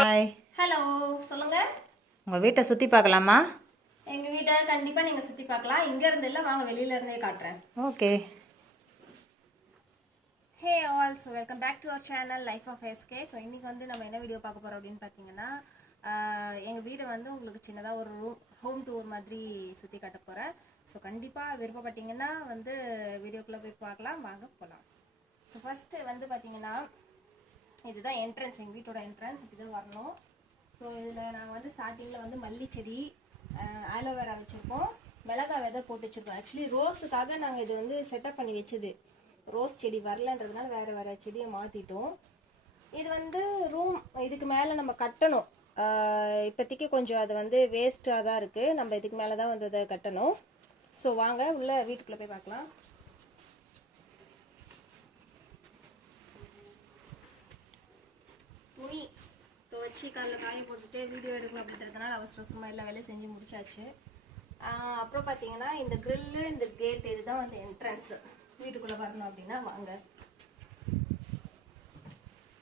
Hi. Hello, சொல்லுங்க. உங்கள் வீட்டை சுற்றி பார்க்கலாமா? எங்கள் வீட்டை கண்டிப்பாக நீங்கள் சுற்றி பார்க்கலாம். இங்கேருந்து இல்லை, வாங்க வெளியிலேருந்தே காட்டுறேன். Okay. Hey all, so welcome back to our channel life of SK. So இன்றைக்கி வந்து நம்ம என்ன வீடியோ பார்க்க போகிறோம் அப்படின்னு பார்த்தீங்கன்னா, எங்கள் வீடை வந்து உங்களுக்கு சின்னதாக ஒரு ஹோம் டூர் மாதிரி சுற்றி காட்ட போகிறேன். ஸோ கண்டிப்பாக விருப்பப்பட்டீங்கன்னா வந்து வீடியோக்குள்ளே போய் பார்க்கலாம், வாங்க போகலாம். ஸோ ஃபஸ்ட்டு வந்து பார்த்தீங்கன்னா, இதுதான் என்ட்ரன்ஸ், எங்கள் வீட்டோட என்ட்ரன்ஸ். இப்படி தான் வரணும். ஸோ இதில் நாங்கள் வந்து ஸ்டார்டிங்கில் வந்து மல்லி செடி, ஆலோவேரா வச்சுருக்கோம், மிளகாய் விதை போட்டு வச்சுருக்கோம். ஆக்சுவலி ரோஸுக்காக நாங்கள் இது வந்து செட்டப் பண்ணி வச்சது. ரோஸ் செடி வரலன்றதுனால வேறு செடியை மாற்றிட்டோம். இது வந்து ரூம், இதுக்கு மேலே நம்ம கட்டணும். இப்போதைக்கு கொஞ்சம் அது வந்து வேஸ்ட்டாக தான் இருக்குது. நம்ம இதுக்கு மேலே தான் வந்து அதை கட்டணும். ஸோ வாங்க உள்ள வீட்டுக்குள்ளே போய் பார்க்கலாம். துணி துவச்சி காலில் காய போட்டுட்டு வீடியோ எடுக்கணும் அப்படின்றதுனால அவசரமாக எல்லா வேலையும் செஞ்சு முடிச்சாச்சு. அப்புறம் பார்த்தீங்கன்னா இந்த க்ரில்லு, இந்த கேட், இதுதான் வந்து என்ட்ரன்ஸு. வீட்டுக்குள்ளே வரணும் அப்படின்னா வாங்க.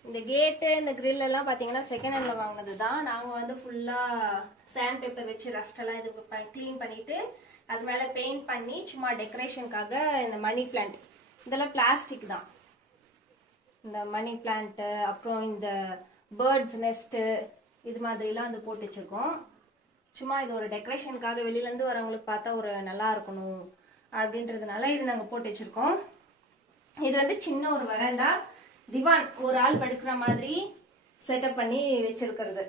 இந்த கேட்டு, இந்த க்ரில்லெல்லாம் பார்த்தீங்கன்னா செகண்ட் ஹேண்டில் வாங்கினது தான். நாங்கள் வந்து ஃபுல்லாக சாண்ட் பேப்பர் வச்சு ரஸ்டெல்லாம் இது க்ளீன் பண்ணிவிட்டு அது மேலே பெயிண்ட் பண்ணி சும்மா டெக்கரேஷனுக்காக இந்த மணி பிளான்ட், இதெல்லாம் பிளாஸ்டிக் தான். இந்த மணி பிளான்ட்டு, அப்புறம் இந்த பேர்ட்ஸ் நெஸ்ட்டு, இது மாதிரிலாம் வந்து போட்டு வச்சுருக்கோம். சும்மா இது ஒரு டெக்கரேஷனுக்காக வெளியிலேருந்து வரவங்களுக்கு பார்த்தா ஒரு நல்லா இருக்கணும் அப்படின்றதுனால இது நாங்கள் போட்டு வச்சுருக்கோம். இது வந்து சின்ன ஒரு வராண்டா, திவான் ஒரு ஆள் படுக்கிற மாதிரி செட்டப் பண்ணி வச்சுருக்கிறது.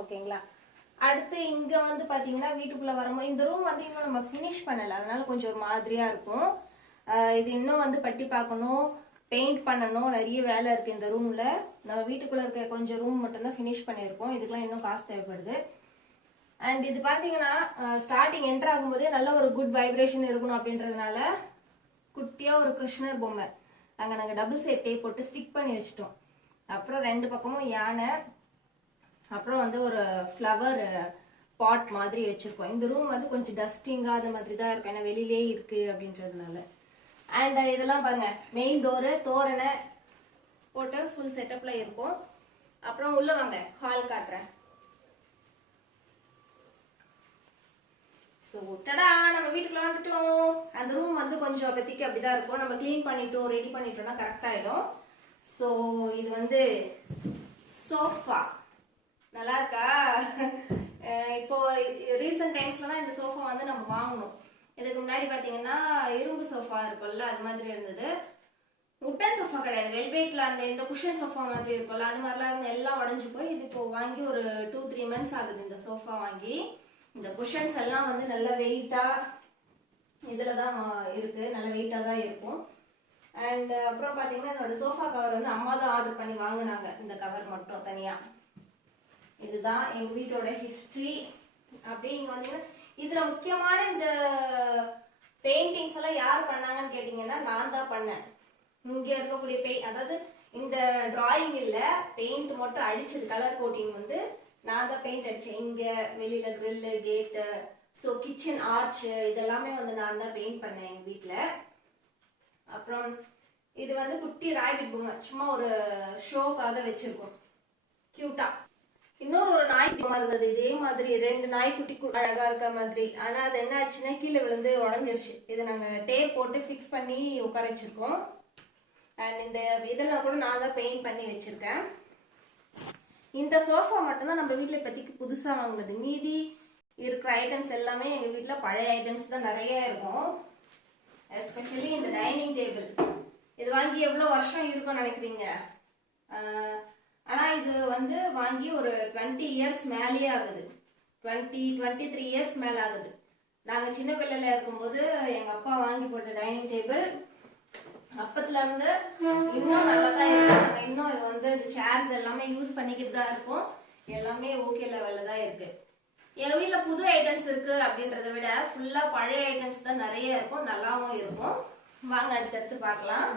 ஓகேங்களா. அடுத்து இங்கே வந்து பார்த்தீங்கன்னா வீட்டுக்குள்ளே வரும்போது இந்த ரூம் வந்து இன்னும் நம்ம ஃபினிஷ் பண்ணலை, அதனால கொஞ்சம் ஒரு மாதிரியாக இருக்கும். இது இன்னும் வந்து பட்டி பார்க்கணும், பெயிண்ட் பண்ணணும், நிறைய வேலை இருக்குது இந்த ரூமில். நம்ம வீட்டுக்குள்ளே இருக்க கொஞ்சம் ரூம் மட்டும்தான் ஃபினிஷ் பண்ணியிருக்கோம். இதுக்கெலாம் இன்னும் காசு தேவைப்படுது. அண்ட் இது பார்த்தீங்கன்னா ஸ்டார்டிங் என்ட்ரு ஆகும்போதே நல்ல ஒரு குட் வைப்ரேஷன் இருக்கணும் அப்படின்றதுனால குட்டியாக ஒரு கிருஷ்ணர் பொம்மை அங்கே நாங்கள் டபுள் சைட் டேப் போட்டு ஸ்டிக் பண்ணி வச்சிட்டோம். அப்புறம் ரெண்டு பக்கமும் யானை, அப்புறம் வந்து ஒரு ஃப்ளவர் பாட் மாதிரி வச்சுருக்கோம். இந்த ரூம் வந்து கொஞ்சம் டஸ்டிங்காக அது மாதிரி தான் இருக்கும், ஏன்னா வெளியிலே இருக்குது அப்படின்றதுனால. அண்ட் இதெல்லாம் பாருங்கள், மெயின் டோரு, தோரணை போட்டு ஃபுல் செட்டப்பில் இருக்கும். அப்புறம் உள்ளே வாங்க, ஹால் காட்டுறேன். ஸோ டடா, நம்ம வீட்டுக்குள்ளே வந்துட்டோம். அந்த ரூம் வந்து கொஞ்சம் அப்போதைக்கு அப்படி தான் இருக்கும். நம்ம க்ளீன் பண்ணிட்டோம், ரெடி பண்ணிட்டோம்னா கரெக்டாகிடும். ஸோ இது வந்து சோஃபா நல்லா இருக்கா? இப்போ ரீசெண்ட் டைம்ஸ்ல தான் இந்த சோஃபா வந்து நம்ம வாங்கணும். இதுக்கு முன்னாடி பார்த்தீங்கன்னா இரும்பு சோஃபா இருக்கும்ல, அது மாதிரி இருந்தது. உட்டன் சோஃபா கிடையாது, வெல்வேட்ல அந்த இந்த குஷன் சோஃபா மாதிரி இருக்கும்ல, அது மாதிரிலாம் இருந்து எல்லாம் உடஞ்சி போய் இது இப்போ வாங்கி ஒரு 2-3 months ஆகுது இந்த சோஃபா வாங்கி. இந்த குஷன்ஸ் எல்லாம் வந்து நல்ல வெயிட்டாக இதில் தான் இருக்குது, நல்ல வெயிட்டாக தான் இருக்கும். அண்ட் அப்புறம் பார்த்தீங்கன்னா என்னோட சோஃபா கவர் வந்து அம்மா தான் ஆர்டர் பண்ணி வாங்கினாங்க, இந்த கவர் மட்டும் தனியாக. இதுதான் எங்கள் வீட்டோட ஹிஸ்ட்ரி. அப்படியே இங்கே வந்தீங்கன்னா இதில் முக்கியமான இந்த பெயிண்டிங்ஸ் எல்லாம் யார் பண்ணாங்கன்னு கேட்டிங்கன்னா நான் தான் பண்ணேன். இங்கே இருக்கக்கூடிய அதாவது இந்த டிராயிங் இல்லை, பெயிண்ட் மட்டும் அடிச்சது, கலர் கோட்டிங் வந்து நான் தான் பெயிண்ட் அடித்தேன். இங்கே வெளியில் க்ரில்லு, கேட்டு, ஸோ கிச்சன் ஆர்ச்சு, இதெல்லாமே வந்து நான் தான் பெயிண்ட் பண்ணேன் எங்கள் வீட்டில். அப்புறம் இது வந்து குட்டி ராபிட் பொம்மை, சும்மா ஒரு ஷோக்காக வச்சுருக்கோம் க்யூட்டாக. இன்னொரு ஒரு நாய்க்குட்டி இருந்தது, இதே மாதிரி 2 நாய்க்குட்டி அழகா இருக்க மாதிரி. ஆனால் அது என்ன ஆச்சுன்னா கீழே விழுந்து உடஞ்சிருச்சு. இதை நாங்கள் டேப் போட்டு ஃபிக்ஸ் பண்ணி உட்கார வச்சிருக்கோம். அண்ட் இந்த இதெல்லாம் கூட நான் தான் பெயிண்ட் பண்ணி வச்சிருக்கேன். இந்த சோஃபா மட்டும்தான் நம்ம வீட்டில் இப்போதைக்கு புதுசாக வாங்கினது. மீதி இருக்கிற ஐட்டம்ஸ் எல்லாமே எங்கள் வீட்டில் பழைய ஐட்டம்ஸ் தான் நிறைய இருக்கும். எஸ்பெஷலி இந்த டைனிங் டேபிள், இது வாங்கி எவ்வளோ வருஷம் இருக்கும்னு நினைக்கிறீங்க? ஆனால் இது வந்து வாங்கி ஒரு 20 years மேலேயே ஆகுது. 23 years மேலே ஆகுது. நாங்கள் சின்ன பிள்ளைல இருக்கும்போது எங்கள் அப்பா வாங்கி போட்ட டைனிங் டேபிள் அப்பத்துல இருந்து இன்னும் நல்லா தான் இருக்கும். நாங்கள் இன்னும் இது வந்து இந்த சேர்ஸ் எல்லாமே யூஸ் பண்ணிக்கிட்டு தான் இருக்கோம். எல்லாமே ஓகே லெவலில் தான் இருக்குது. எங்கள் வீட்டில் புது ஐட்டம்ஸ் இருக்குது அப்படின்றத விட ஃபுல்லாக பழைய ஐட்டம்ஸ் தான் நிறைய இருக்கும், நல்லாவும் இருக்கும். வாங்க அடுத்தடுத்து பார்க்கலாம்.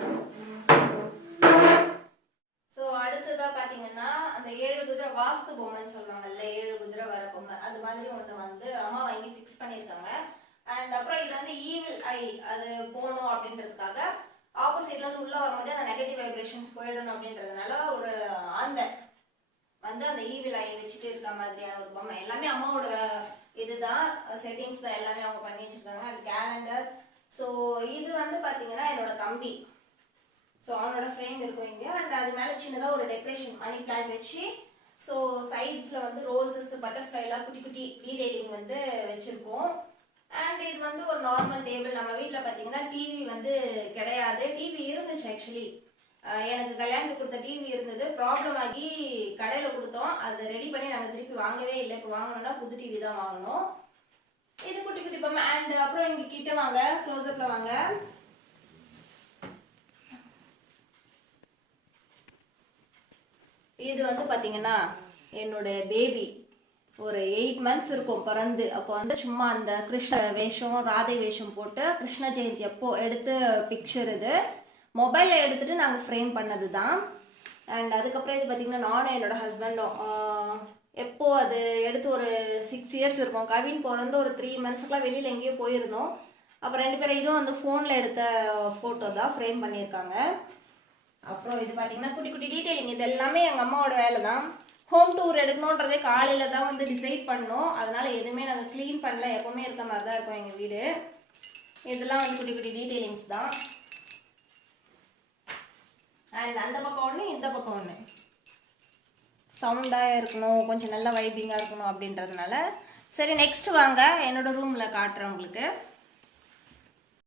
ஸோ அடுத்ததாக பார்த்தீங்கன்னா அந்த 7 குதிரை வாஸ்து பொம்மைன்னு சொல்லுவாங்கல்ல, 7 குதிரை வர பொம்மை, அது மாதிரி ஒன்று வந்து அம்மா வாங்கி ஃபிக்ஸ் பண்ணியிருக்காங்க. அண்ட் அப்புறம் இது வந்து ஈவில் ஐ அது போகணும் அப்படின்றதுக்காக ஆப்போசிட்ல இருந்து உள்ள வரும்போது அந்த நெகட்டிவ் வைப்ரேஷன்ஸ் போயிடணும் அப்படின்றதுனால ஒரு ஆந்தை வந்து அந்த ஈவில் ஐ வச்சுட்டு இருக்க மாதிரியான ஒரு பொம்மை. எல்லாமே அம்மாவோட இதுதான், செட்டிங்ஸ் தான் எல்லாமே அவங்க பண்ணி வச்சிருக்காங்க. And calendar. ஸோ இது வந்து பார்த்தீங்கன்னா என்னோட தம்பி, ஸோ அவனோட ஃப்ரேம் இருக்கும் இங்கே. அண்ட் அது மேலே சின்னதாக ஒரு டெக்கரேஷன் மணி பிளான்ட் வச்சு, ஸோ சைட்ஸில் வந்து ரோசஸ் பட்டர்ஃப்ளைலாம் குட்டி குட்டி டீடைலிங் வந்து வச்சுருக்கோம். அண்ட் இது வந்து ஒரு நார்மல் டேபிள். நம்ம வீட்டில் பார்த்தீங்கன்னா டிவி வந்து கிடையாது. டிவி இருந்துச்சு ஆக்சுவலி, எனக்கு கல்யாணத்துக்கு கொடுத்த டிவி இருந்தது, ப்ராப்ளம் ஆகி கடையில் கொடுத்தோம். அதை ரெடி பண்ணி நாங்கள் திருப்பி வாங்கவே இல்லை. இப்போ வாங்கணும்னா புது டிவி தான் வாங்கணும். இது குட்டி குட்டி பொம்மை. அண்ட் அப்புறம் இங்கே கிட்ட வாங்க, க்ளோஸ்அப்பில் வாங்க. இது வந்து பார்த்தீங்கன்னா என்னோட பேபி ஒரு 8 months இருக்கும் பிறந்து. அப்போ வந்து சும்மா அந்த கிருஷ்ண வேஷம் ராதை வேஷம் போட்டு கிருஷ்ண ஜெயந்தி அப்போ எடுத்து பிக்சர். இது மொபைலில் எடுத்துகிட்டு நாங்கள் ஃப்ரேம் பண்ணது தான். அண்ட் அதுக்கப்புறம் இது பார்த்திங்கன்னா நானும் என்னோட ஹஸ்பண்டும் எப்போ அது எடுத்து ஒரு 6 years இருக்கும். கவின் பிறந்து ஒரு 3 monthsக்குலாம் வெளியில் எங்கேயோ போயிருந்தோம். அப்புறம் 2 பேரும் இதுவும் அந்த ஃபோனில் எடுத்த ஃபோட்டோ தான் ஃப்ரேம் பண்ணியிருக்காங்க. அப்புறம் இது பார்த்தீங்கன்னா குட்டி குட்டி டீட்டெயிலிங். இது எல்லாமே எங்கள் அம்மாவோட வேலை தான். ஹோம் டூர் எடுக்கணுன்றதே காலையில் தான் வந்து டிசைட் பண்ணோம். அதனால் எதுவுமே நாங்கள் க்ளீன் பண்ணல, எப்போவுமே இருக்க மாதிரி தான் இருக்கும் எங்கள் வீடு. இதெல்லாம் வந்து குட்டி குட்டி டீட்டெயிலிங்ஸ் தான். அண்ட் அந்த பக்கம் ஒன்று, இந்த பக்கம் ஒன்று. சவுண்டாக இருக்கணும், கொஞ்சம் நல்லா வைபிங்காக இருக்கணும் அப்படின்றதுனால. சரி, நெக்ஸ்ட் வாங்க என்னோடய ரூமில் காட்டுறேன் உங்களுக்கு.